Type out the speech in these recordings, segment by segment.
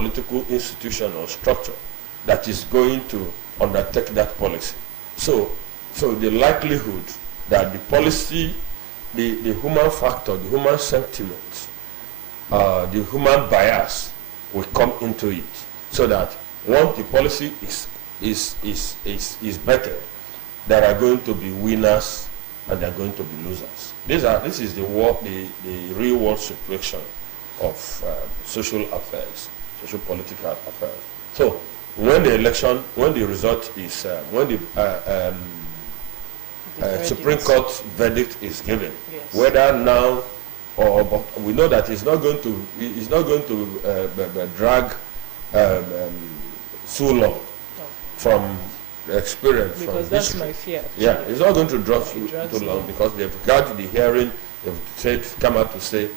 political institution or structure that is going to undertake that policy. So the likelihood that the policy, the human factor, the human sentiment, the human bias will come into it, so that once the policy is better, there are going to be winners and there are going to be losers. This is the real world situation of social affairs, social political affairs. So when the result is, when the Supreme Court verdict is given, yes, whether now or, but we know that it's not going to drag so long from the experience. Because from that's history. my fear. Yeah, it's not going to drag too long because they've got the hearing, they've said, come out to say,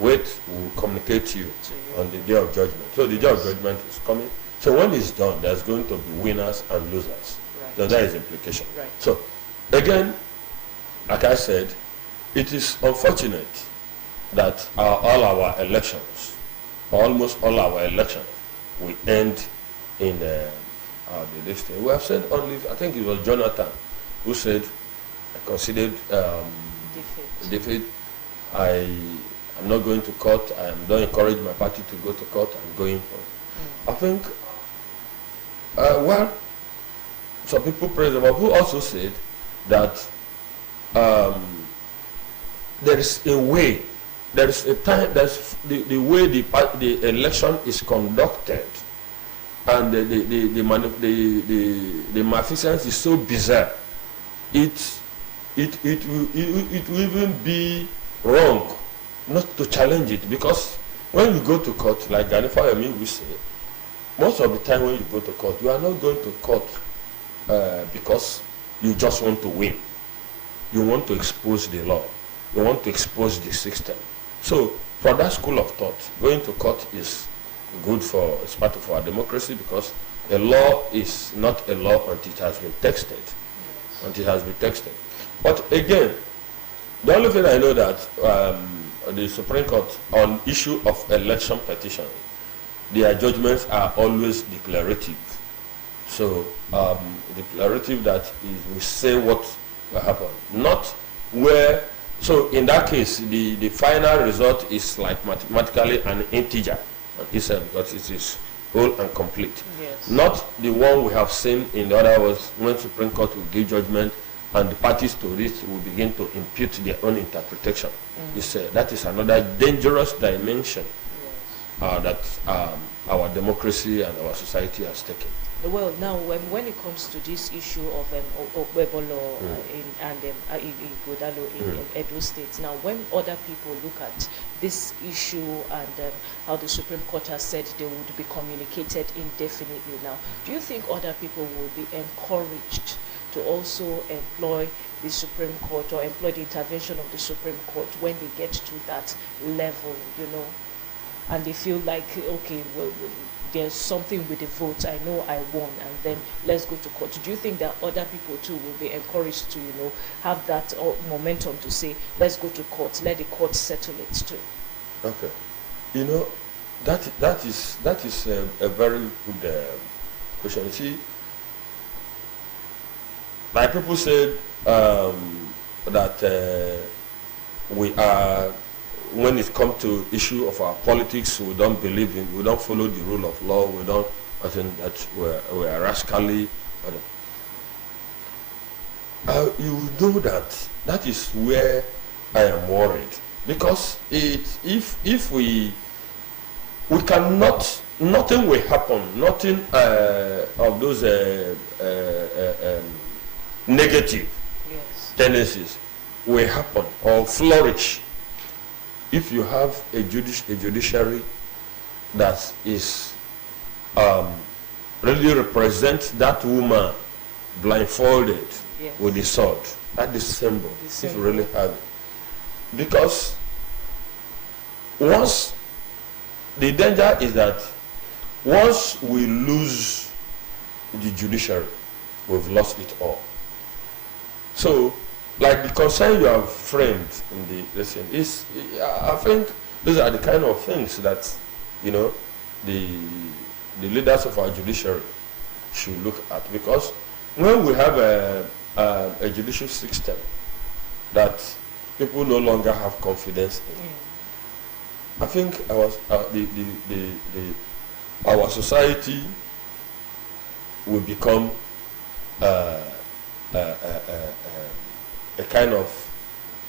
wait, we'll communicate to you on the day of judgment. So the day of judgment is coming. So when it's done, there's going to be winners and losers. Right. So that is implication. Right. So again, like I said, it is unfortunate that all our elections, almost all our elections, will end in the thing. We have said only, I think it was Jonathan who said, I considered defeat. I'm not going to court. I don't encourage my party to go to court. I'm going for. I think, well, some people praise about who also said that there is a way, there is a time, there's the way the election is conducted, and the magnificence is so bizarre. It will even be wrong not to challenge it, because when you go to court, like Gani Fayemi will say, most of the time when you go to court, you are not going to court because you just want to win. You want to expose the law. You want to expose the system. So, for that school of thought, going to court is good for, it's part of our democracy, because a law is not a law until it has been texted. Yes. Until it has been texted. But again, the only thing I know that the Supreme Court on issue of election petition, their judgments are always declarative. So declarative that we say what will happen, not where. So in that case, the final result is like mathematically an integer, because it is whole and complete. Yes. Not the one we have seen in the other was when Supreme Court will give judgment and the parties to it will begin to impute their own interpretation. That is another dangerous dimension that our democracy and our society has taken. Well, now when it comes to this issue of Ebola in Godalo in Edo State, now when other people look at this issue and how the Supreme Court has said they would be communicated indefinitely now, do you think other people will be encouraged to also employ the Supreme Court or employ the intervention of the Supreme Court when they get to that level, and they feel like, okay, well, there's something with the vote, I know I won, and then let's go to court? Do you think that other people too will be encouraged to, have that momentum to say, let's go to court, let the court settle it too? Okay. That is a very good question. You see, like people said that we are, when it comes to issue of our politics, we don't believe in, we don't follow the rule of law, we don't, I think that we are rascally. You know that is where I am worried, because if we cannot, nothing will happen, nothing of those negative tendencies will happen or flourish if you have a judiciary that is really represents that woman blindfolded with the sword, at the symbol, if you really have it. Because once, the danger is that once we lose the judiciary, we've lost it all. So, like the concern you have framed in the lesson is, I think these are the kind of things that, the the leaders of our judiciary should look at, because when we have a judicial system that people no longer have confidence in, I think our society will become a kind of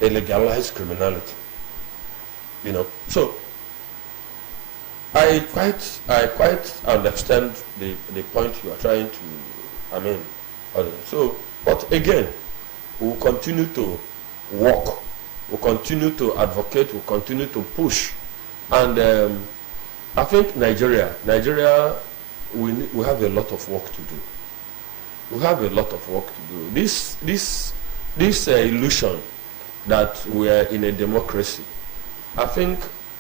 a legalized criminality, you know. So I quite understand the point you are trying to, so, but again, we'll continue to work, we'll continue to advocate, we'll continue to push, and I think Nigeria, we have a lot of work to do. We have a lot of work to do. This illusion that we are in a democracy, I think,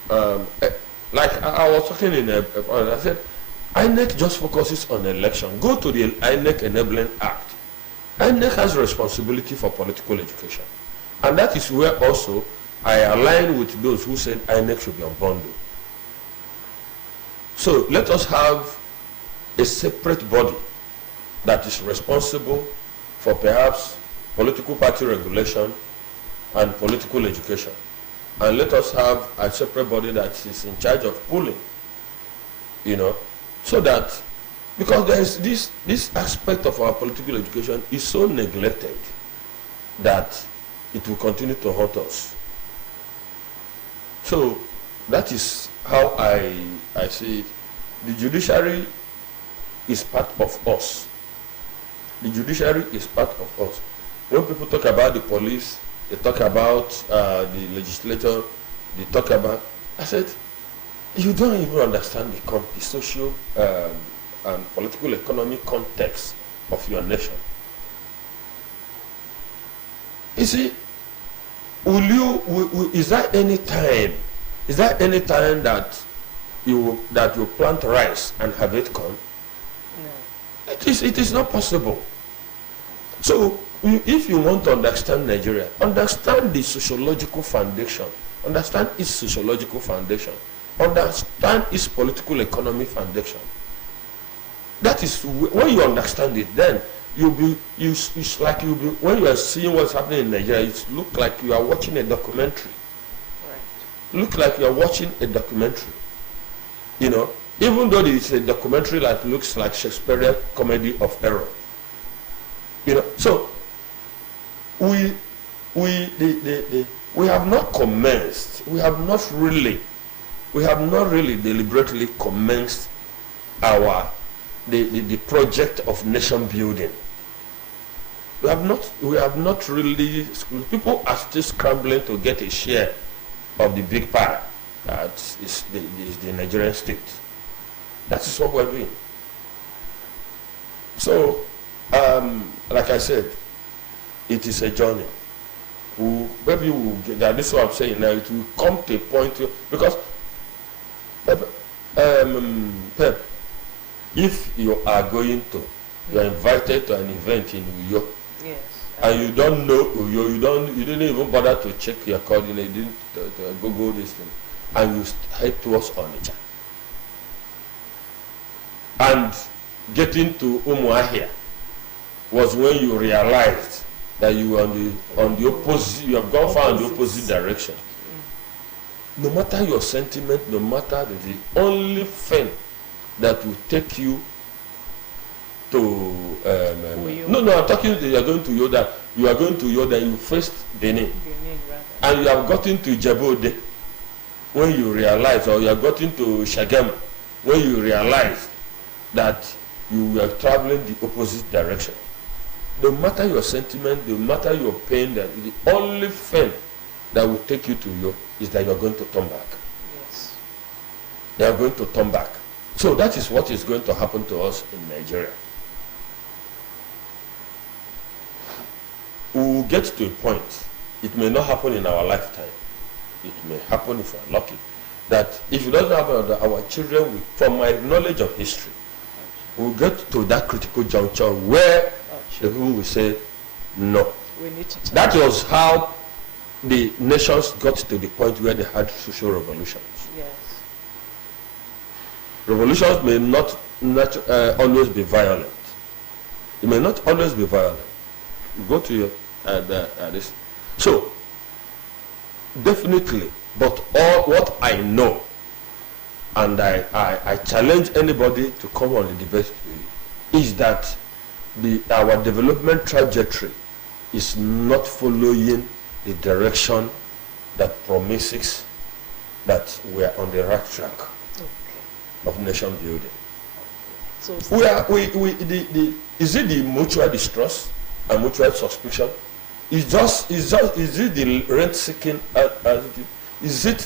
like I was talking I said, INEC just focuses on election. Go to the INEC Enabling Act. INEC has responsibility for political education. And that is where also I align with those who said INEC should be unbundled. So let us have a separate body that is responsible for perhaps political party regulation and political education. And let us have a separate body that is in charge of polling, you know, so that, because there is this aspect of our political education is so neglected that it will continue to haunt us. So that is how I see it. The judiciary is part of us. The judiciary is part of us. When people talk about the police, they talk about the legislature, they talk about, I said, you don't even understand the social and political economic context of your nation. You see, is there any time that you plant rice and have it corn? No. It is not possible. So if you want to understand Nigeria, understand the sociological foundation, understand its sociological foundation, understand its political economic foundation. That is, when you understand it, then when you are seeing what's happening in Nigeria, it look like you are watching a documentary. Right. Look like you are watching a documentary. You know, even though it's a documentary that looks like Shakespearean comedy of error. You know, so we have not commenced. We have not really deliberately commenced the project of nation building. We have not really. People are still scrambling to get a share of the big pie that is the Nigerian state. That is what we're doing. So, like I said, it is a journey. Maybe we'll get that. This is what I'm saying now. It will come to a point because Pep, if you are invited to an event in Uyo, yes, and you don't know Uyo, you didn't even bother to check your coordinate, you didn't Google this thing, and you head towards Onitsha. And getting to Umuahia was when you realized that you were on the opposite, you have gone far in the opposite direction. No matter your sentiment, no matter the only thing that will take you to no, I'm talking you are going to Yoda. You are going to Yoda. You first Benin, and you have gotten to Jebode when you realize, or you have gotten to Shagam when you realize that you were traveling the opposite direction. No matter your sentiment, no matter your pain, that the only thing that will take you to Yo is that you are going to turn back. Yes. They are going to turn back. So that is what is going to happen to us in Nigeria. We will get to a point, it may not happen in our lifetime, it may happen if we are lucky, that if it doesn't happen, our children will, from my knowledge of history, will get to that critical juncture where the people will say, no. We need to that was how the nations got to the point where they had social revolutions. Yes. Revolutions may not always be violent. It may not always be violent. Go to your this. So definitely, but all what I know, and I challenge anybody to come on the debate is that our development trajectory is not following the direction that promises that we are on the right track of nation building. So is it the mutual distrust and mutual suspicion? Is it the rent-seeking attitude? Is it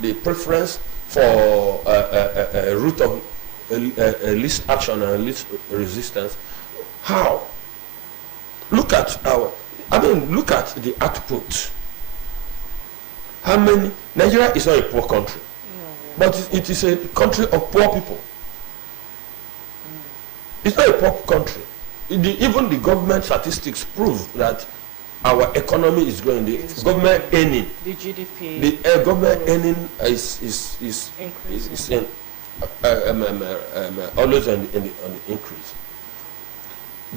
the preference for a route of least action and least resistance? How? Look at the output. How many? Nigeria is not a poor country, but it is a country of poor people. It's not a poor country. Even the government statistics prove that our economy is growing. The government earning, the GDP, the government earning is always on the increase.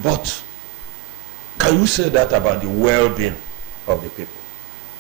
But can you say that about the well-being of the people?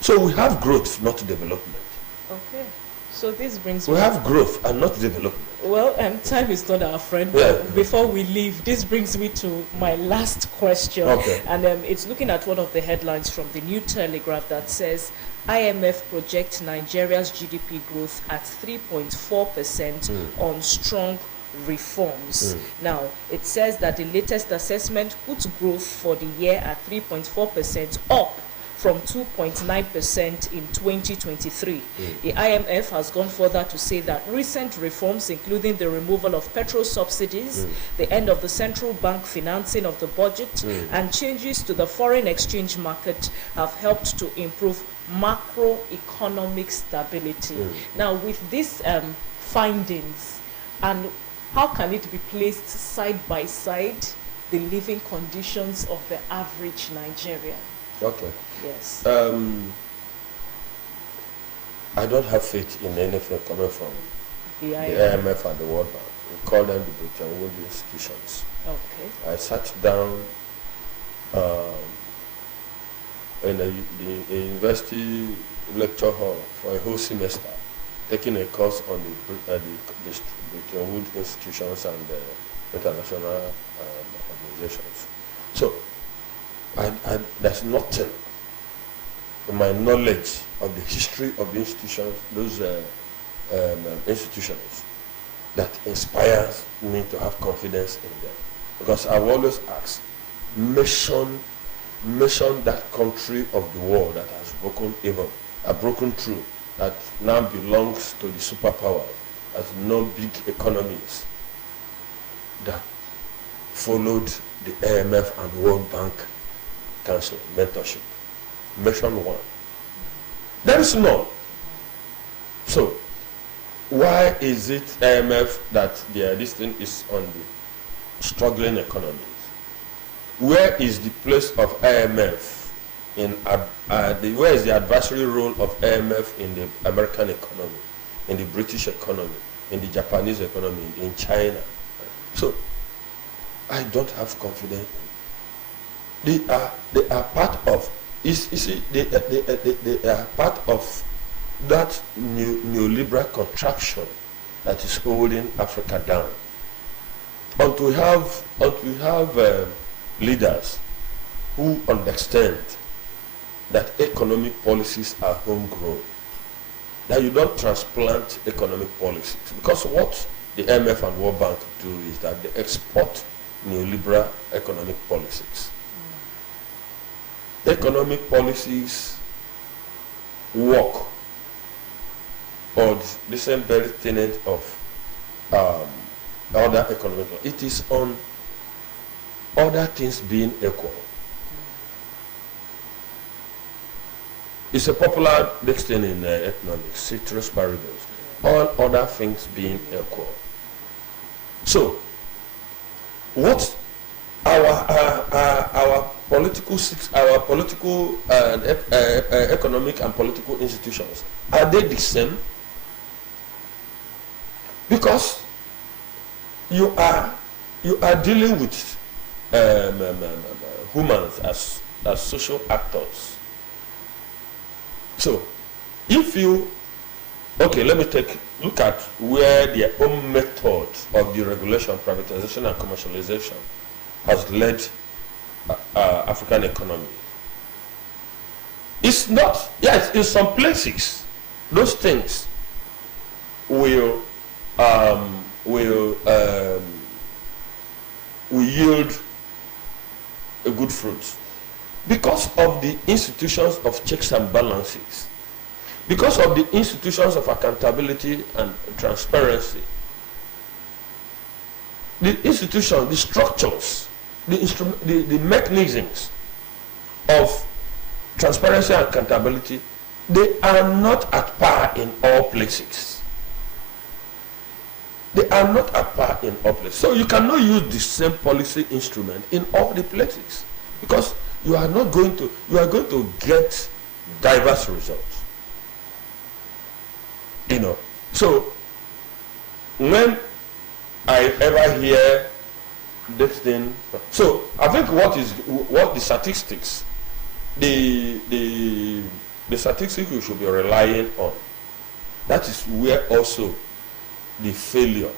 So we have growth, not development. Okay. So this brings we have growth and not development. Well, time is not our friend. Yeah. Before we leave, this brings me to my last question. Okay. And it's looking at one of the headlines from the New Telegraph that says IMF projects Nigeria's GDP growth at 3.4% on strong reforms. Now, it says that the latest assessment puts growth for the year at 3.4% up from 2.9% in 2023. The IMF has gone further to say that recent reforms, including the removal of petrol subsidies, the end of the central bank financing of the budget, and changes to the foreign exchange market have helped to improve macroeconomic stability. Now, with these findings, and how can it be placed side by side the living conditions of the average Nigerian? Okay. Yes. I don't have faith in anything coming from The the IMF. IMF and the World Bank. We call them the Bretton Woods institutions. Okay. I sat down in a university lecture hall for a whole semester, taking a course on the Bretton Woods institutions and international organizations. So, there's nothing in my knowledge of the history of the institutions, those institutions, that inspires me to have confidence in them. Because I've always asked, mention that country of the world that has broken through, that now belongs to the superpowers, has no big economies, that followed the IMF and World Bank Council mentorship. Mention one. There is none. So, why is it IMF that this thing is on the struggling economies? Where is the place of IMF where is the advisory role of IMF in the American economy, in the British economy, in the Japanese economy, in China? So, I don't have confidence. They are part of. They are part of that neoliberal contraction that is holding Africa down. Until we have leaders who understand that economic policies are homegrown, that you don't transplant economic policies, because what the IMF and World Bank do is that they export neoliberal economic policies. Economic policies work on the same very tenet of other economic. It is on other things being equal. It's a popular thing in economics, ceteris paribus. All other things being equal. So, what our political and economic and political institutions, are they the same? Because you are dealing with humans as social actors. So if you, okay, let me look at where their own method of deregulation, privatization and commercialization has led African economy. It's not, yes, in some places those things will yield a good fruit because of the institutions of checks and balances, because of the institutions of accountability and transparency, the institutions, the structures, the mechanisms of transparency and accountability, they are not at par in all places. They are not at par in all places. So you cannot use the same policy instrument in all the places, because you are going to get diverse results. You know. So when I ever hear this thing, so I think what the statistics, the statistics we should be relying on, that is where also the failure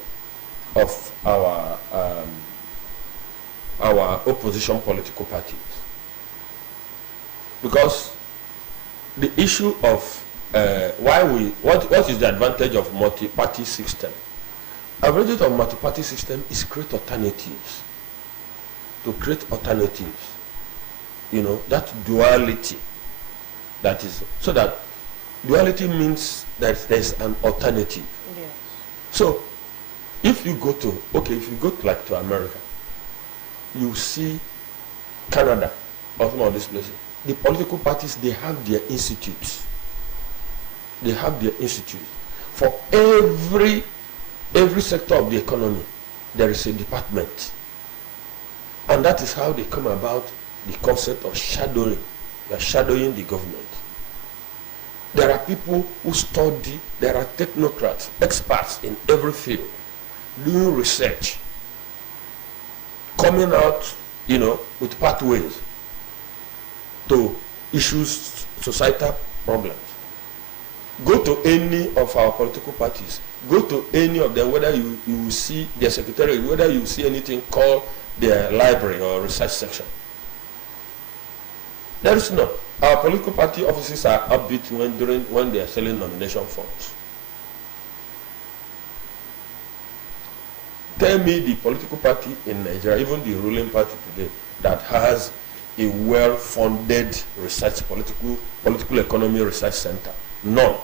of our opposition political parties. Because the issue of what is the advantage of multi-party system? The advantage of multi-party system is create alternatives. To create alternatives, you know, that duality. That is, so that duality means that there's an alternative. Yes. So, if you go to like to America, you see Canada or some of these places. The political parties, they have their institutes. They have their institutes. For every sector of the economy, there is a department. And that is how they come about the concept of shadowing. They are shadowing the government. There are people who study, there are technocrats, experts in every field, doing research, coming out, you know, with pathways to issues, societal problems. Go to any of our political parties, go to any of them, whether you will see their secretariat, whether you see anything called their library or research section. There is no. Our political party offices are upbeat when they are selling nomination forms. Tell me the political party in Nigeria, even the ruling party today, that has a well-funded research, political economy research center. None.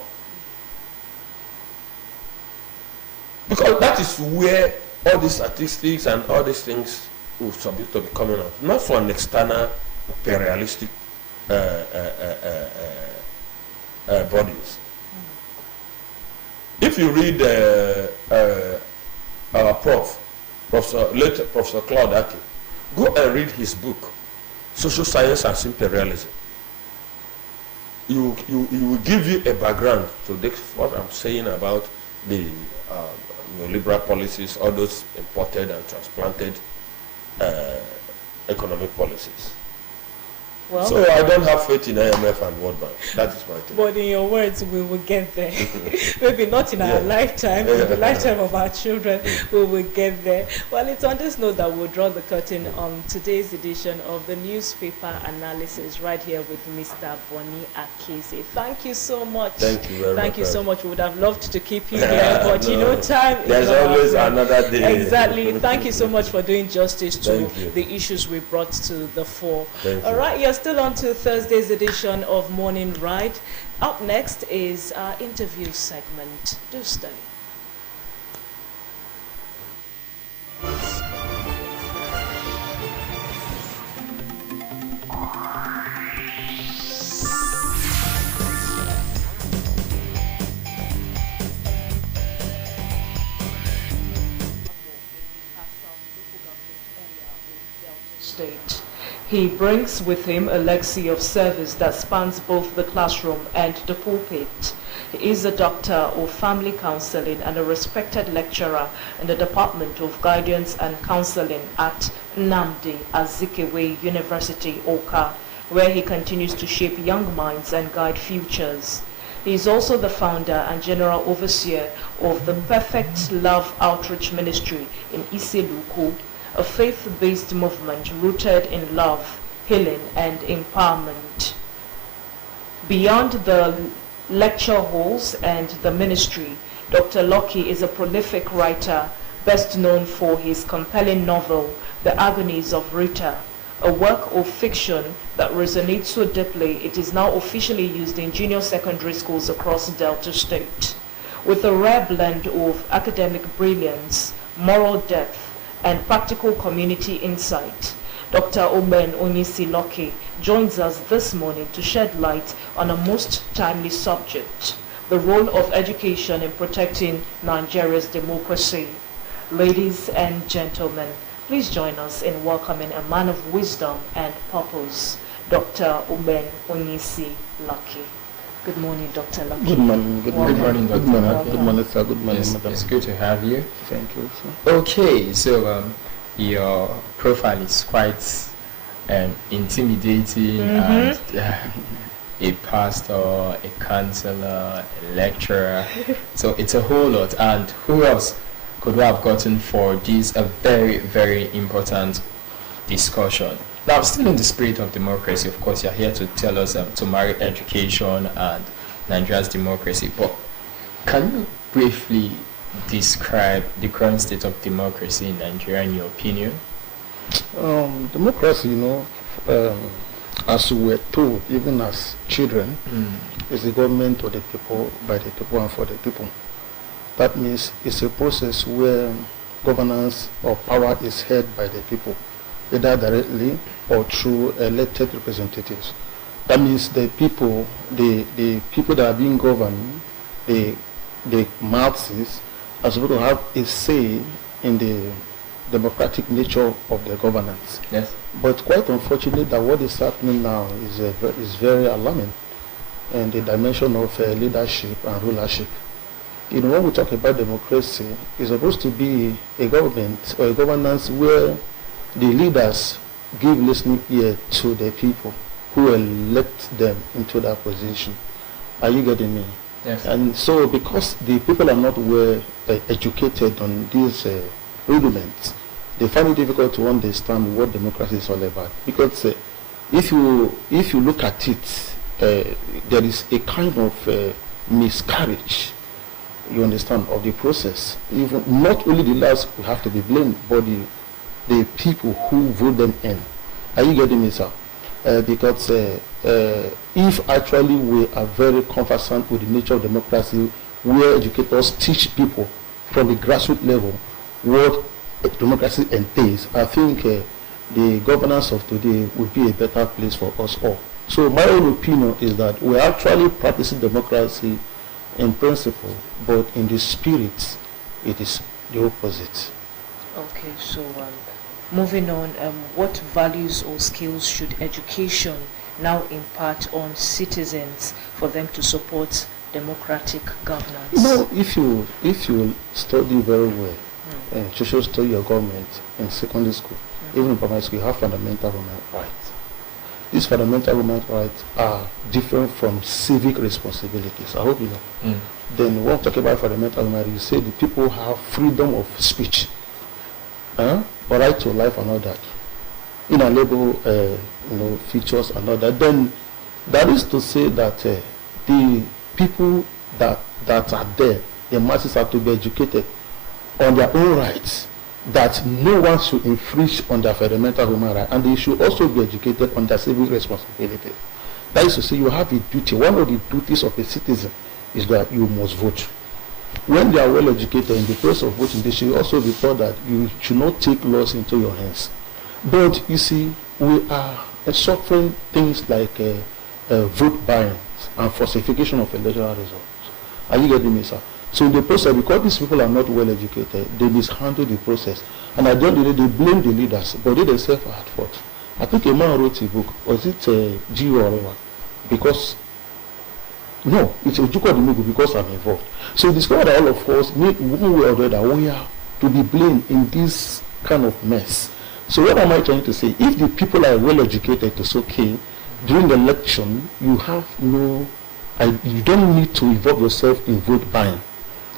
Because that is where all these statistics and all these things will submit to be coming out. Not from an external imperialistic bodies. If you read our Professor Claude Aki, go and read his book, Social Science as Imperialism. He will give you a background to what I'm saying about the neoliberal policies, all those imported and transplanted economic policies. Well, so I don't have faith in IMF and World Bank. That is my thing. But in your words, we will get there. Maybe not in our lifetime, in the lifetime of our children, we will get there. Well, it's on this note that we'll draw the curtain on today's edition of the newspaper analysis right here with Mr. Bonny Akeze. Thank you so much. Thank you very much. Thank you so much. We would have loved to keep you here, but you know, time There's is always another day. Exactly. Thank you so much for doing justice to Thank the issues we brought to the fore. Thank All you. right, you're still on to Thursday's edition of Morning Ride. Up next is our interview segment. Do stay. State. He brings with him a legacy of service that spans both the classroom and the pulpit. He is a doctor of family counseling and a respected lecturer in the Department of Guidance and Counseling at Nnamdi Azikiwe University, Awka, where he continues to shape young minds and guide futures. He is also the founder and general overseer of the Perfect Love Outreach Ministry in Iseluku, a faith-based movement rooted in love, healing, and empowerment. Beyond the lecture halls and the ministry, Dr. Lucky is a prolific writer, best known for his compelling novel, The Agonies of Rita, a work of fiction that resonates so deeply it is now officially used in junior secondary schools across Delta State. With a rare blend of academic brilliance, moral depth, and practical community insight, Dr. Oben Onyisi Lucky joins us this morning to shed light on a most timely subject, the role of education in protecting Nigeria's democracy. Ladies and gentlemen, please join us in welcoming a man of wisdom and purpose, Dr. Oben Onyisi Lucky. Good morning, Dr. Lucky. Good morning. Good morning, Dr. Good morning. Lucky. Good morning, sir. Good morning, Yes, madam. it's good to have you. Thank you, sir. Okay, so your profile is quite intimidating, and a pastor, a counselor, a lecturer. So it's a whole lot. And who else could we have gotten for this a very, very important discussion? Now, still in the spirit of democracy, of course, you're here to tell us to marry education and Nigeria's democracy. But can you briefly describe the current state of democracy in Nigeria, in your opinion? Democracy, as we were told, even as children, is the government of the people, by the people, and for the people. That means it's a process where governance or power is held by the people, either directly or through elected representatives. That means the people, the people that are being governed, the masses, are supposed to have a say in the democratic nature of the governance. Yes. But quite unfortunately, that what is happening now is very alarming in the dimension of leadership and rulership. When we talk about democracy, it's supposed to be a government or a governance where the leaders give listening ear to the people who elect them into that position. Are you getting me? Yes. And so because the people are not well educated on these rudiments, they find it difficult to understand what democracy is all about. Because if you look at it, there is a kind of miscarriage, you understand, of the process. Even not only the leaders who have to be blamed, but the people who vote them in. Are you getting me, sir? Because if actually we are very conversant with the nature of democracy, where educators teach people from the grassroots level what democracy entails, I think the governance of today would be a better place for us all. So my own opinion is that we are actually practicing democracy in principle, but in the spirit, it is the opposite. Okay, so moving on, what values or skills should education now impart on citizens for them to support democratic governance? If you study very well, and you should study your government in secondary school, even in primary school, you have fundamental human rights. These fundamental human rights are different from civic responsibilities. I hope you know. Then when we talk about fundamental human rights, you say the people have freedom of speech, but right to life and all that, inalienable features and all that. Then that is to say that the people that are there, the masses have to be educated on their own rights, that no one should infringe on their fundamental human rights, and they should also be educated on their civic responsibility. That is to say, you have a duty. One of the duties of a citizen is that you must vote. When they are well educated in the process of voting, they should also be taught that you should not take laws into your hands. But you see, we are suffering things like vote buying and falsification of electoral results. Are you getting me, sir? So in the process, because these people are not well educated, they mishandle the process. And at the end of the day, they blame the leaders, but they themselves are at fault. I think a man wrote a book, was it G.O. Orewa? Because No, it's Ojukwu Odumegwu because I'm involved. So discover that all of us, one way or the other, we are to be blamed in this kind of mess. So what am I trying to say? If the people are well educated, it's okay. During the election, you have you don't need to involve yourself in vote buying.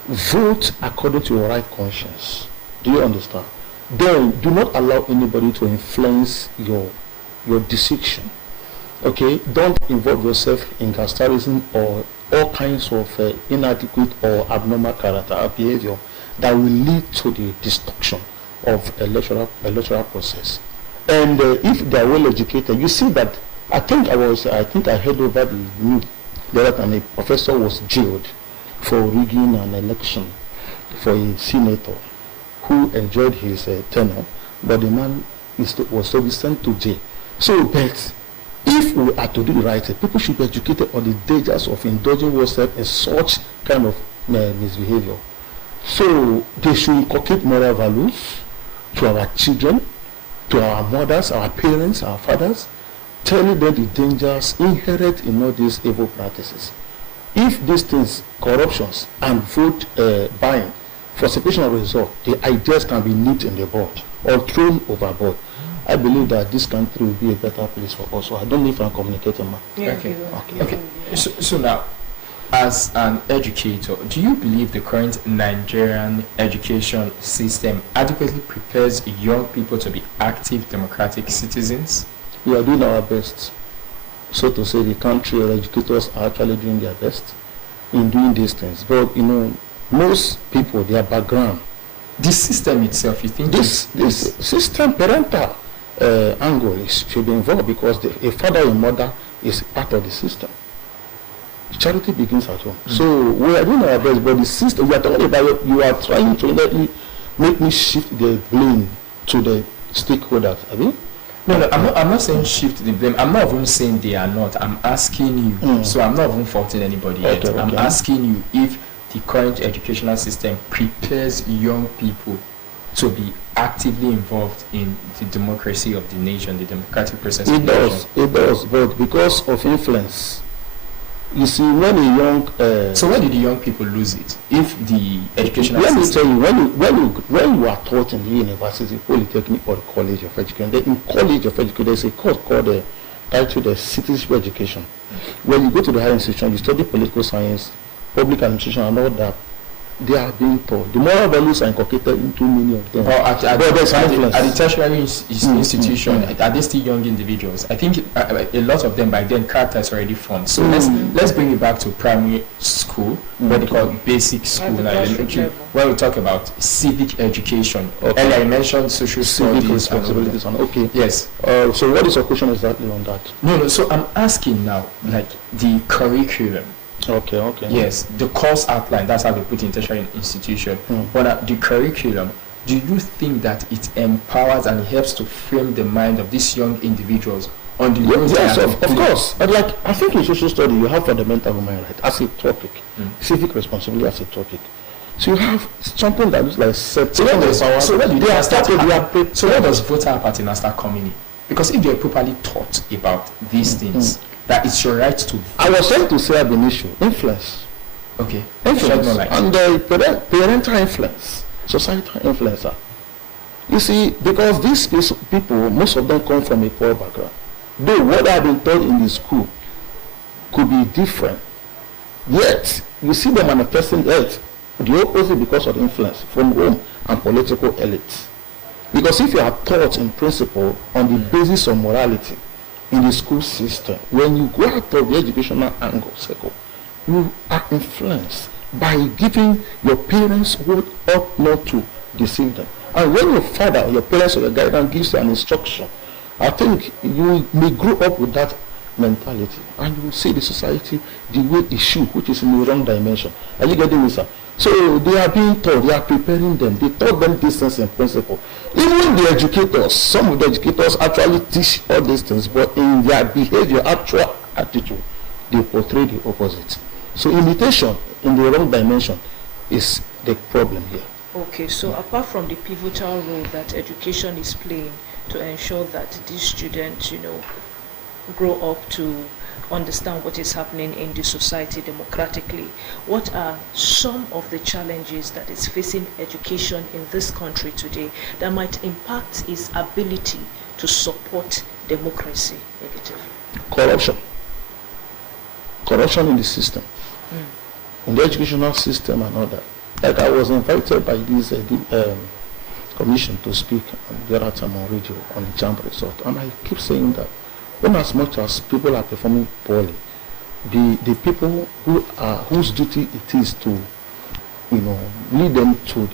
Vote according to your right conscience. Do you understand? Then do not allow anybody to influence your decision. Okay, don't involve yourself in gastarism or all kinds of inadequate or abnormal character or behavior that will lead to the destruction of electoral process. And if they are well educated, you see that I think I heard over the news the other time a professor was jailed for rigging an election for a senator who enjoyed his tenure, but the man was to be sent to jail. So, but if we are to do the right thing, people should be educated on the dangers of indulging oneself in such kind of misbehavior. So they should inculcate moral values to our children, to our mothers, our parents, our fathers, telling them the dangers inherent in all these evil practices. If these things, corruptions and vote buying, falsification of result, the ideas can be nipped in the bud or thrown overboard, I believe that this country will be a better place for us. So I don't know if I'm communicating, man. Yeah, Okay. So now, as an educator, do you believe the current Nigerian education system adequately prepares young people to be active democratic citizens? We are doing our best. So to say, the country or educators are actually doing their best in doing these things. But most people, their background, the system itself, you think this system parental angle should be involved, because a father and mother is part of the system. Charity begins at home. So we are doing our best, but the system, we are talking about, you are trying to let me make me shift the blame to the stakeholders. I mean, no, I'm not saying shift the blame. I'm not even saying they are not. I'm asking you. So I'm not even faulting anybody yet. Okay. I'm asking you if the current educational system prepares young people to be actively involved in the democracy of the nation, the democratic process of the nation. It does, but because of influence. You see, when a young... so when did the young people lose it? If the educational let system... me tell you, when you are taught in the university, polytechnic or college of education, in college of education, there's a course called titled citizenship education. When you go to the higher institution, you study political science, public administration, and all that. They are being taught. The moral values are inculcated into many of them. At the tertiary institution, are they still young individuals? I think a lot of them by then character is already formed. So let's bring it back to primary school, what they call basic school and elementary. When we talk about civic education, earlier I mentioned social studies, responsibilities. Okay. Yes. So what is your question exactly on that? No. So I'm asking now, like the curriculum. Okay. Yes, the course outline, that's how they put it in tertiary institution. But the curriculum, do you think that it empowers and helps to frame the mind of these young individuals on the road? Yes, of course. I think in social study you have fundamental human rights as a topic, civic responsibility as a topic. So you have something that looks like separation of power. So when does voter apathy now start coming in? Because if they're properly taught about these things, that it's your right to... I was trying to say an issue, influence. Okay. Influence. And parental influence, societal influencer. You see, because these people, most of them come from a poor background. Though what I've been taught in the school could be different, yet you see them manifesting the opposite because of influence from home and political elites. Because if you are taught in principle on the basis of morality, in the school system, when you go out of the educational angle circle, you are influenced by giving your parents what ought not to deceive them. And when your father, your parents, or your guidance gives you an instruction, I think you may grow up with that mentality, and you will see the society the way it should, which is in the wrong dimension. Are you getting me, sir? So they are being taught, they are preparing them, they taught them these things in principle. Even the educators, some of the educators actually teach all these things, but in their behavior, actual attitude, they portray the opposite. So imitation in the wrong dimension is the problem here. Okay, so apart from the pivotal role that education is playing to ensure that these students, grow up to understand what is happening in the society democratically, what are some of the challenges that is facing education in this country today that might impact its ability to support democracy negatively? Corruption in the system, in the educational system and all that. Like I was invited by this commission to speak the other time on radio on the JAMB result, and I keep saying that when as much as people are performing poorly, the people who are whose duty it is to lead them to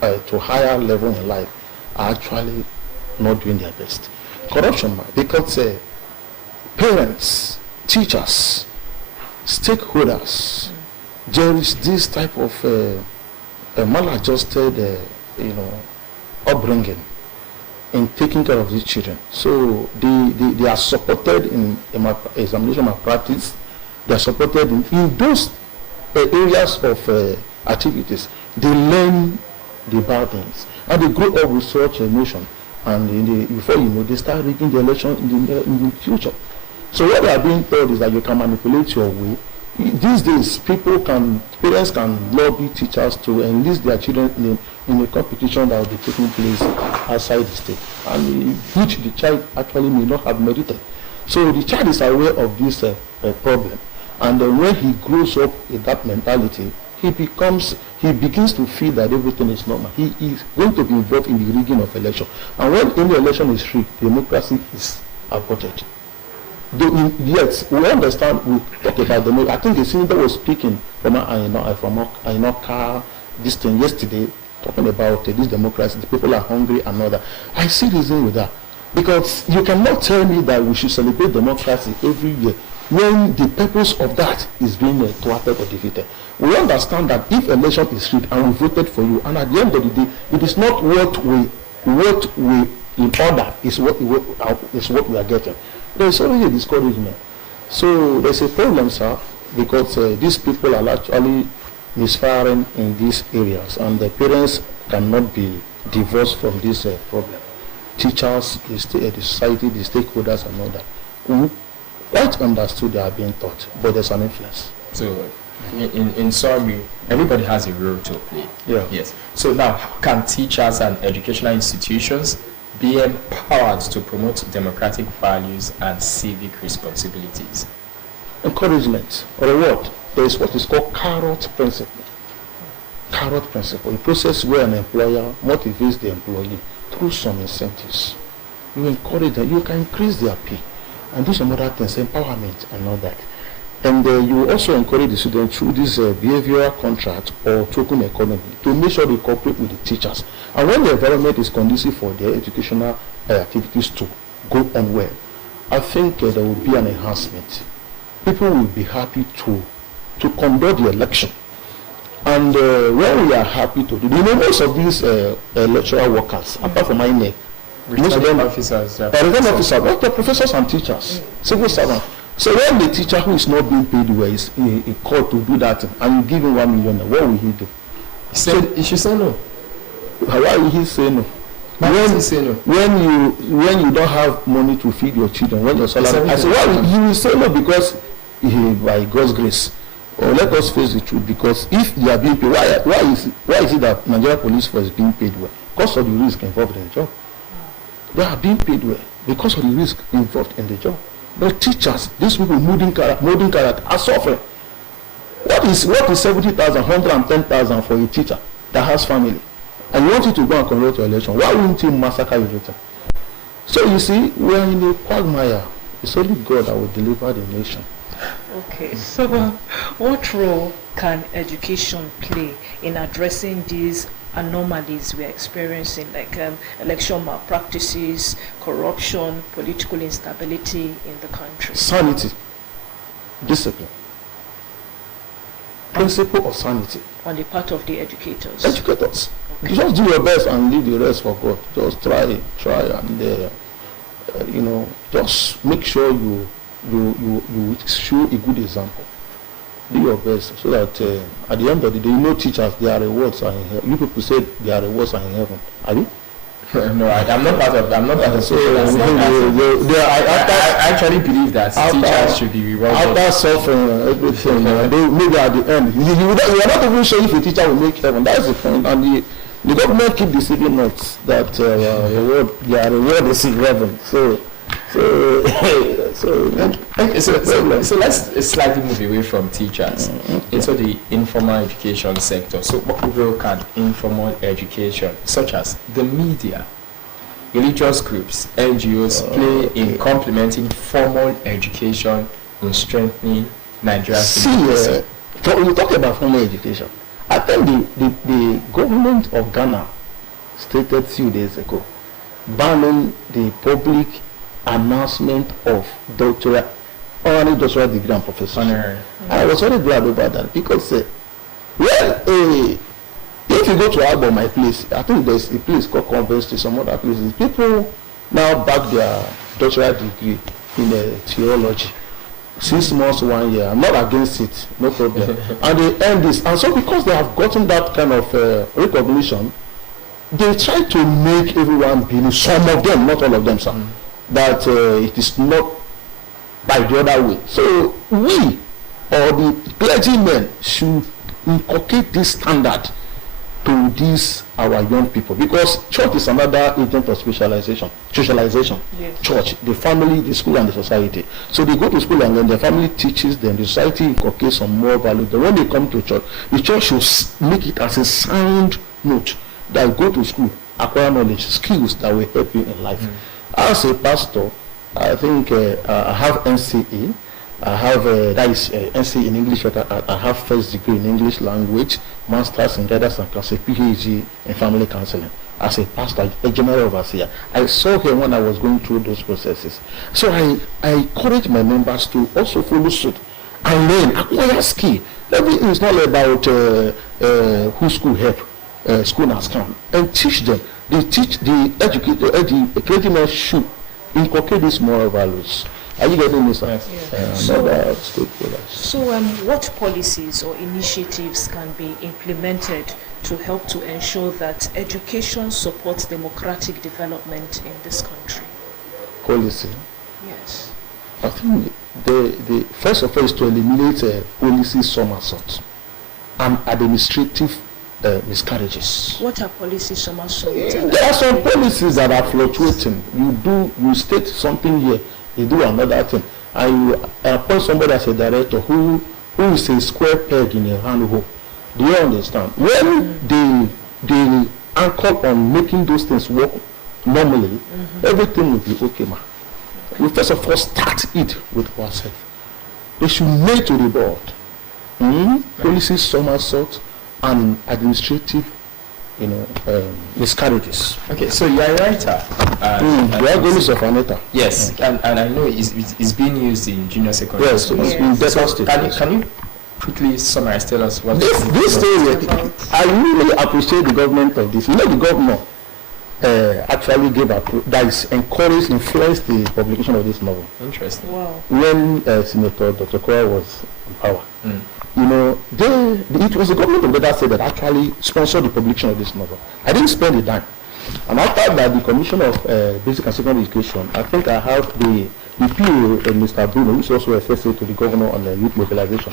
the to higher level in life are actually not doing their best. Corruption, because parents, teachers, stakeholders, there is this type of maladjusted upbringing in taking care of these children. So they are supported in examination malpractice. They are supported in those areas of activities. They learn the bad things, and they grow up with such emotion. And before you know, they start rigging the election in the future. So what they are being told is that you can manipulate your way. These days, parents can lobby teachers to enlist their children in a competition that will be taking place outside the state, and which the child actually may not have merited. So the child is aware of this problem, and when he grows up with that mentality, he begins to feel that everything is normal. He is going to be involved in the rigging of election, and when any election is rigged, democracy is aborted. Yes, we understand. We talk about them. I think the senator was speaking from Ainoka this thing yesterday, talking about this democracy. The people are hungry and all that. I see reason with that, because you cannot tell me that we should celebrate democracy every year when the purpose of that is being thwarted or defeated. We understand that if election is rigged and we voted for you, and at the end of the day, it is not what we in order is what we are getting. There is already a discouragement. So there's a problem, sir, because these people are actually misfiring in these areas, and the parents cannot be divorced from this problem. Teachers, the society, the stakeholders, and all that, who quite understood they are being taught, but there's an influence. So, in summary, everybody has a role to play. Yeah. Yes. So now, can teachers and educational institutions be empowered to promote democratic values and civic responsibilities? Encouragement or reward. There is what is called carrot principle. Carrot principle, a process where an employer motivates the employee through some incentives. You encourage them, you can increase their pay and do some other things, empowerment and all that. And you also encourage the students through this behavioral contract or token economy to make sure they cooperate with the teachers. And when the environment is conducive for their educational activities to go on well, I think there will be an enhancement. People will be happy to conduct the election. And when we are happy to do, most of these electoral workers, apart from INEC, most of them officers, officers, professors and teachers, civil servants. So when the teacher who is not being paid well is called to do that, and you give him 1 million, what will he do? He should say no. Why will he say no? When you don't have money to feed your children, when your salary, I say, well, he will say no because by God's grace. Or let us face the truth, because if they are being paid, why is it that Nigeria Police Force is being paid well? Because of the risk involved in the job. They are being paid well because of the risk involved in the job. But teachers, these people molding character are suffering. What is 70,000, 110,000 for a teacher that has family? And you want you to go and conduct your election. Why wouldn't you massacre everything? So you see, we are in a quagmire. It's only God that will deliver the nation. Okay, so what role can education play in addressing these anomalies we are experiencing, like election malpractices, corruption, political instability in the country? Sanity, discipline, principle of sanity. On the part of the educators. Educators. Okay. You just do your best and leave the rest for God. Just try and just make sure you show a good example. Do your best so that at the end of the day, teachers, their rewards are in heaven. You people said their rewards are in heaven. Are you? No, I'm not part of. I'm not part of. So I actually believe that teachers should be rewarded. after suffering everything, maybe at the end, you are not even sure if a teacher will make heaven. That's the point. And the government keep deceiving us that their reward is in heaven. So let's slightly move away from teachers into the informal education sector. So what role can informal education, such as the media, religious groups, NGOs, play in complementing formal education in strengthening Nigeria's democracy? We talk about formal education. I think the government of Ghana stated a few days ago banning the public announcement of honorary doctoral degree and professorship. I was very glad about that because, if you go to Agbo, my place, I think there's a place called Convent to some other places. People now back their doctoral degree in theology. 6 months, 1 year. I'm not against it, no problem. And they end this. And so because they have gotten that kind of recognition, they try to make everyone believe, some of them, not all of them, sir, that it is not by the other way. So we, or the clergymen, should inculcate this standard to these our young people, because church is another agent of socialization. Yes. Church, the family, the school, and the society. So they go to school and then the family teaches them, the society inculcates some more value. Then when they come to church, the church should make it as a sound note that go to school, acquire knowledge, skills that will help you in life. As a pastor, I think I have NCE. I have NCE in English. I have first degree in English language, masters in guidance and counseling, PhD in family counseling. As a pastor, a general overseer, I saw him when I was going through those processes. So I encourage my members to also follow suit and learn, acquire skill. Everything is not about who school help, school has come, and teach them. They teach the educator, the clergymen should inculcate these moral values. Are you getting this? Yes. So what policies or initiatives can be implemented to help to ensure that education supports democratic development in this country? Policy. Yes. I think the first of all is to eliminate policy somersault and administrative miscarriages. What are policy somersault? There are some policies that are fluctuating. You state something here, you do another thing, and you appoint somebody as a director who is a square peg in a round hole. Do you understand? When they anchor on making those things work normally, everything will be okay, ma. We first of all start it with ourselves. They should make to the board. Policy somersault and administrative, miscarriages. Okay, so you are a writer. You are going of Aneta. Yes, and I know it's being used in junior secondary. Yes, so it's been devastated. Can you quickly summarize, tell us what this thing? I really appreciate the government of this. The governor actually gave that is encouraged, influenced the publication of this novel. Interesting. Wow. When Senator Dr. Kowa was in power, it was the government of that state that actually sponsored the publication of this novel. I didn't spend a dime. And after that, the Commission of Basic and Secondary Education, I think I have the PO, Mr. Bruno, who is also a SSA to the governor on youth mobilization,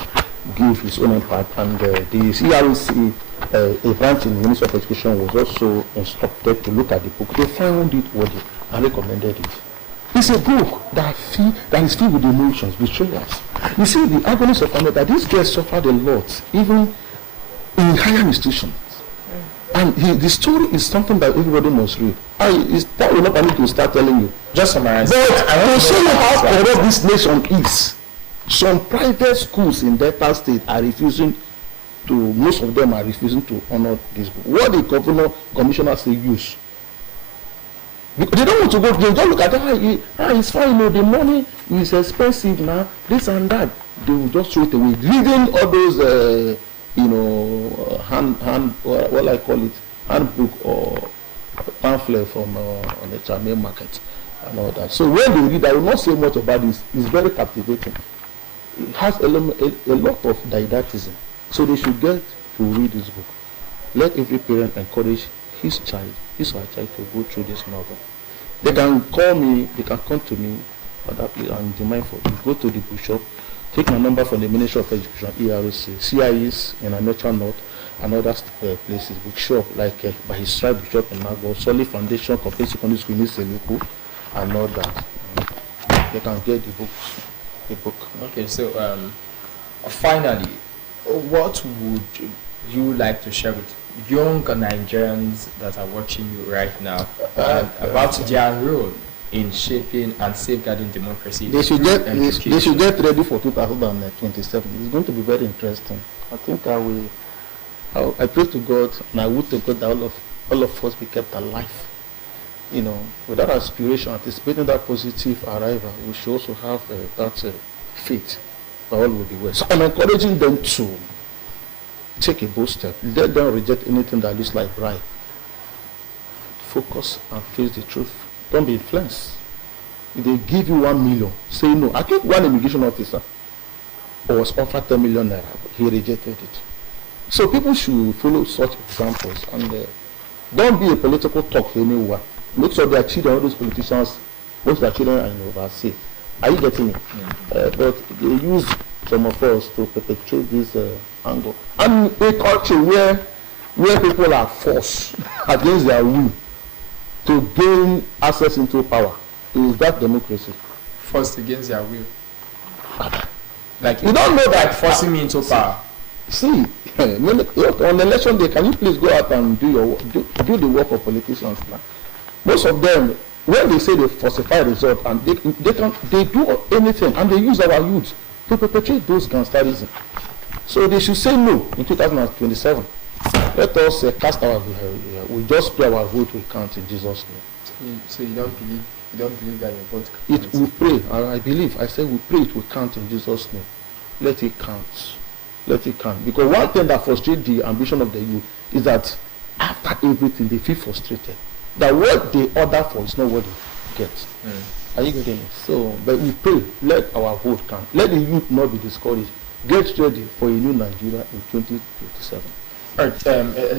give his own impact. And the CRC, a branch in the Ministry of Education, was also instructed to look at the book. They found it worthy and recommended it. It's a book that is filled with emotions, betrayals. You see, the agonies of Aneta, these girls suffered a lot, even in higher institutions. And the story is something that everybody must read. That will not permit me to start telling you. Just summarize. But to show you how corrupt this nation is, some private schools in Delta State are refusing to, most of them are refusing to honor this book. What the commissioner say use? Because they don't want to go, they don't look at it's fine, the money is expensive now, this and that. They will just throw it away. Reading all those, what I call it, handbook or pamphlet from on the Charmaine market and all that. So when they read, I will not say much about this. It's very captivating. It has a lot of didactism. So they should get to read this book. Let every parent encourage his child, his or her child, to go through this novel. They can call me, they can come to me at that place and demand for me. Go to the bookshop, take my number from the Ministry of Education, ERC, CIEs in Anocha North, and other places, bookshop like by his tribe bookshop in Nagbo, Solid Foundation, Complete Secondary School in Seluku, and all that. They can get the books. The book. Okay, so finally, what would you like to share with young Nigerians that are watching you right now about their role in shaping and safeguarding democracy? They should get ready for 2027. It's going to be very interesting. I think I pray to God and I would to God that all of us be kept alive. You know, with that aspiration, anticipating that positive arrival, we should also have that faith that all will be well. So I'm encouraging them to take a bold step. Let them reject anything that looks like bribe. Focus and face the truth. Don't be influenced. If they give you 1 million, say no. I think one immigration officer was offered 10 million naira, but he rejected it. So people should follow such examples and don't be a political talk anywhere. Make sure their children, all those politicians, most of their children are in overseas. Are you getting it? But they use some of us to perpetuate this angle. And a culture where people are forced against their will to gain access into power, is that democracy? Forced against their will. Like you don't know that forcing me into power. See, on election day, can you please go out and do the work of politicians now? Most of them, when they say they falsify results and they do anything and they use our youth to perpetrate those gangsterism. So they should say no in 2027. Let us cast our we just pray our vote will count in Jesus' name. So you don't believe that your vote counts? It will pray. I believe. I say we pray it will count in Jesus' name. Let it count. Let it count. Because one thing that frustrates the ambition of the youth is that after everything they feel frustrated. That what they order for is not what they get. Are you getting it? So, but we pray, let our vote count. Let the youth not be discouraged. Get ready for a new Nigeria in 2027. All right,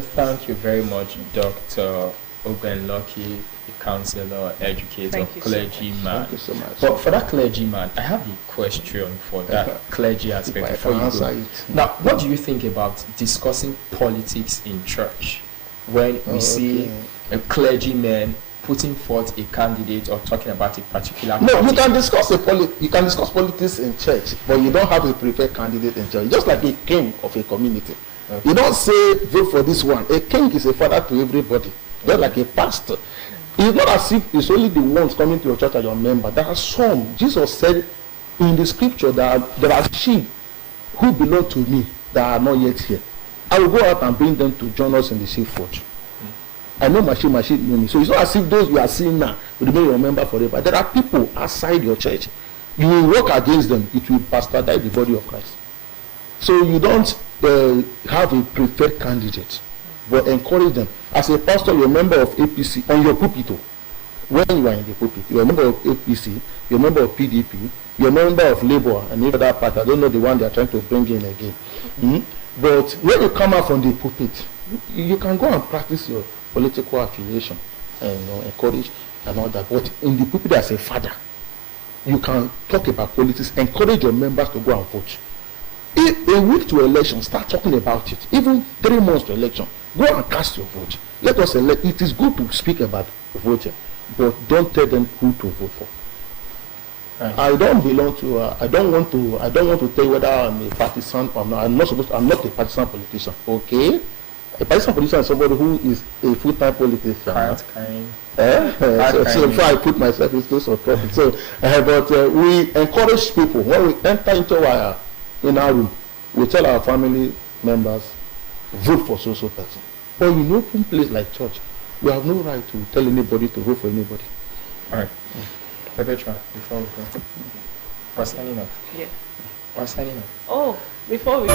thank you very much, Dr. Ogbenloki, counselor, educator, clergyman. Thank you so much. But for that clergyman, I have a question for that clergy aspect before you go. Now, what do you think about discussing politics in church when we see a clergyman putting forth a candidate or talking about a particular No, you can discuss politics in church, but you don't have a preferred candidate in church. Just like a king of a community. Okay. You don't say vote for this one. A king is a father to everybody. Just like a pastor. It's not as if it's only the ones coming to your church as your member. There are some. Jesus said in the scripture that there are sheep who belong to me that are not yet here. I will go out and bring them to join us in the sheepfold. I know my sheep know me. So it's not as if those you are seeing now will remain your member forever. There are people outside your church. You will work against them. It will bastardize the body of Christ. So you don't have a preferred candidate, but encourage them. As a pastor, you're a member of APC on your pulpit. When you are in the pulpit, you're a member of APC, you're a member of PDP, you're a member of Labour and every other party. I don't know the one they are trying to bring in again. But when you come out from the pulpit, you can go and practice your political affiliation and encourage and all that. But in the pulpit as a father, you can talk about politics, encourage your members to go and vote. If a week to election, start talking about it. Even 3 months to election, go and cast your vote. Let us elect. It is good to speak about voting, but don't tell them who to vote for. Right. I don't belong to. I don't want to tell you whether I'm a partisan or not. I'm not a partisan politician. Okay. A partisan politician is somebody who is a full-time politician. So before I put myself into some trouble. So, but we encourage people when we enter into our room, we tell our family members, vote for so person. But in an open place like church, we have no right to tell anybody to vote for anybody. All right. Pepetra, before we go, we're signing off. Yeah. We're signing off. Oh, before we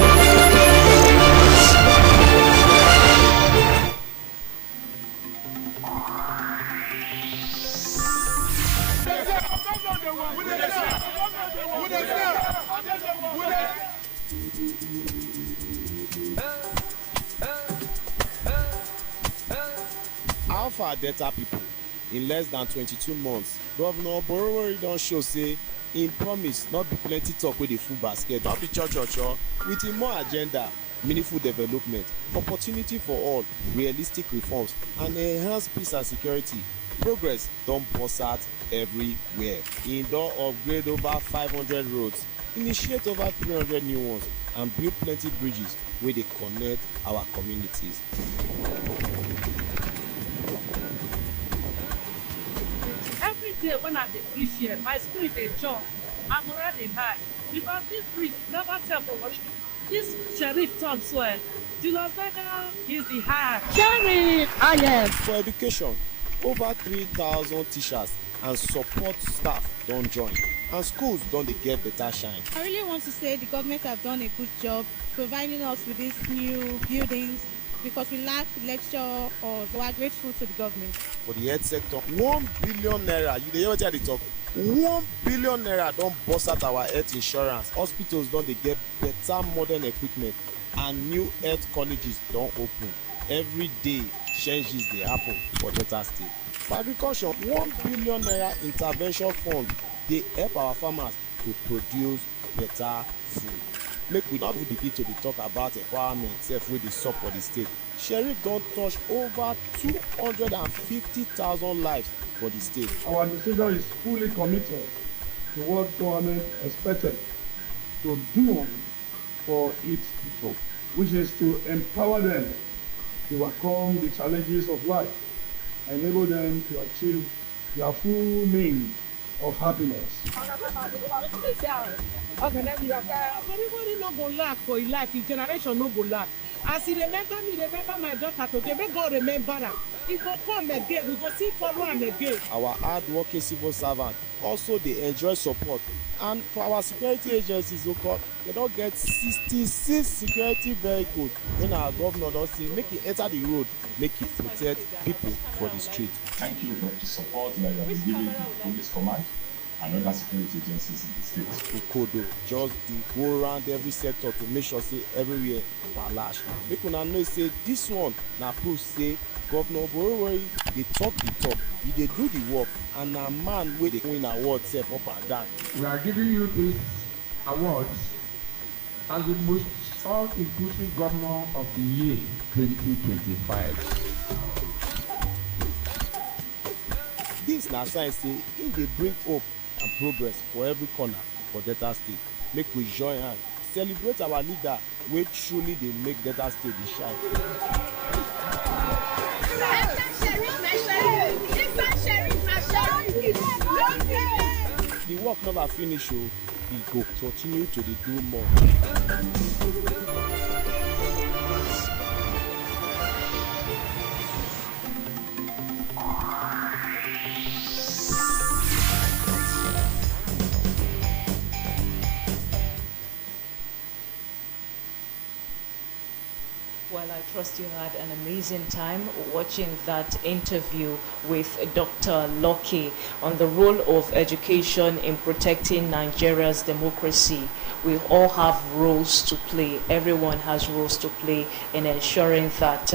How far Delta people? In less than 22 months, Governor Borowori don show say im promise not be plenty talk wey dey full basket, not be cho with im more agenda, meaningful development, opportunity for all, realistic reforms and enhanced peace and security. Progress don burst out everywhere. Im don upgrade over 500 roads, initiate over 300 new ones and build plenty bridges wey dey connect our communities. Every day when I dey reach here, my spirit dey jump, my morale dey high because this bridge never tell for worship. This sheriff talk so Julius Berger is the high. Sheriff, yes. For education, over 3,000 teachers and support staff don join and schools don dey get better shine. I really want to say the government have done a good job providing us with these new buildings because we lack lecture or we are grateful to the government. For the health sector, 1 billion naira, you dey hear wetin I dey talk? 1 billion naira don burst out our health insurance. Hospitals don dey get better modern equipment and new health colleges don open. Every day, changes dey happen for Delta State. For agriculture, 1 billion naira intervention fund dey help our farmers to produce better food. Make we not begin to dey talk about empowerment sef wey dey sup for the state. Sheriff don touch over 250,000 lives for the state. Our decision is fully committed to what government expected to do for its people, which is to empower them to overcome the challenges of life, enable them to achieve their full meaning of happiness. Everybody no go lack for his life, his generation no go lack. As he remember me, remember my daughter today, make God remember her. He go come again, we go see follow am again. Our hard-working civil servants also dey enjoy support, and for our security agencies, they don get 66 security vehicles when our governor don say make e enter the road, make e protect people for the street. Thank you for the support that you have given the police command and other security agencies in the state. Okodo just dey go around every sector to make sure say everywhere palash. Make una know say this one na proof say Governor Borowori dey talk the talk, he dey do the work, and na man wey dey win award sef up and down. We are giving you this award as the most all-inclusive governor of the year 2025. Dis na sign say im dey bring hope and progress for every corner for Delta State. Make we join hand celebrate our leader wey truly dey make Delta State dey shine. The work never finish o, e go continue to dey do more. Well, I trust you had an amazing time watching that interview with Dr. Lucky on the role of education in protecting Nigeria's democracy. We all have roles to play. Everyone has roles to play in ensuring that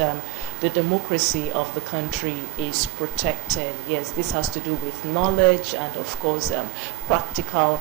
the democracy of the country is protected. Yes, this has to do with knowledge and, of course, practical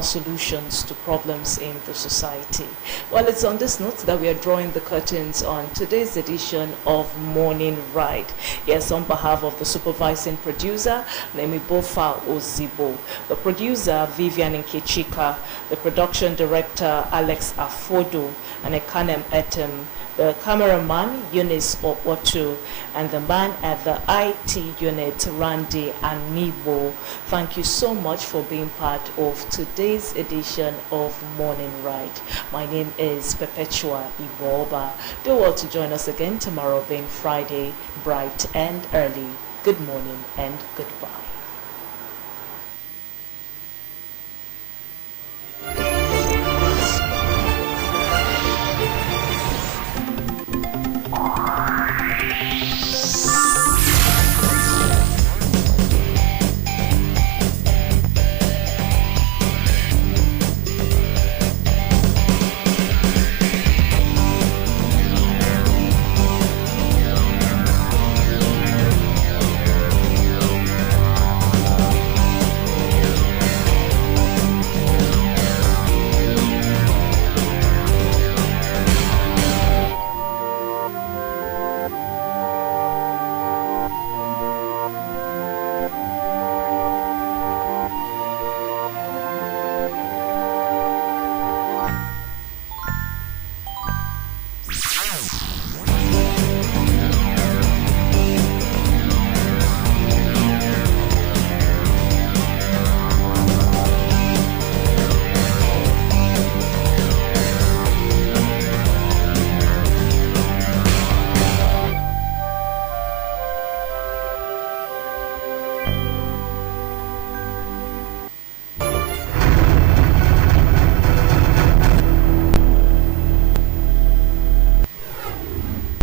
solutions to problems in the society. Well, it's on this note that we are drawing the curtains on today's edition of Morning Ride. Yes, on behalf of the supervising producer, Nemi Bofa Ozibo, the producer, Vivian Nkechika, the production director, Alex Afodo, and Ekanem Etem, the cameraman, Eunice Owotu, and the man at the IT unit, Randy Anibo. Thank you so much for being part of today's edition of Morning Ride. My name is Perpetua Iwoba. Do well to join us again tomorrow, being Friday, bright and early. Good morning and goodbye.